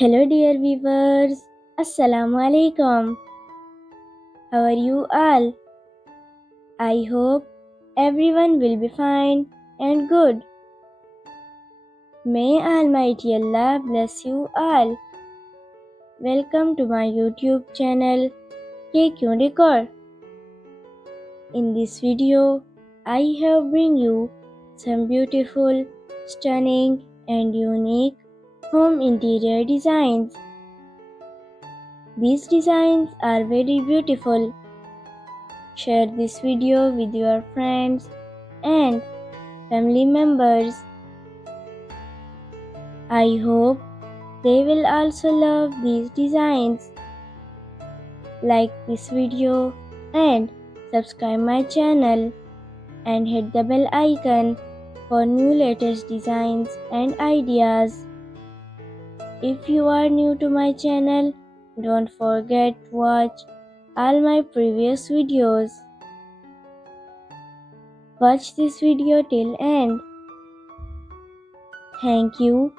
Hello dear viewers, Assalamu alaikum. How are you all? I hope everyone will be fine and good. May Almighty Allah bless you all. Welcome to my YouTube channel decor. In this video, I have bring you some beautiful, stunning and unique home interior designs. These designs are very beautiful. Share this video with your friends and family members. I hope they will also love these designs. Like this video and subscribe my channel and hit the bell icon for new latest designs and ideas. If you are new to my channel, don't forget to watch all my previous videos. Watch this video till end. Thank you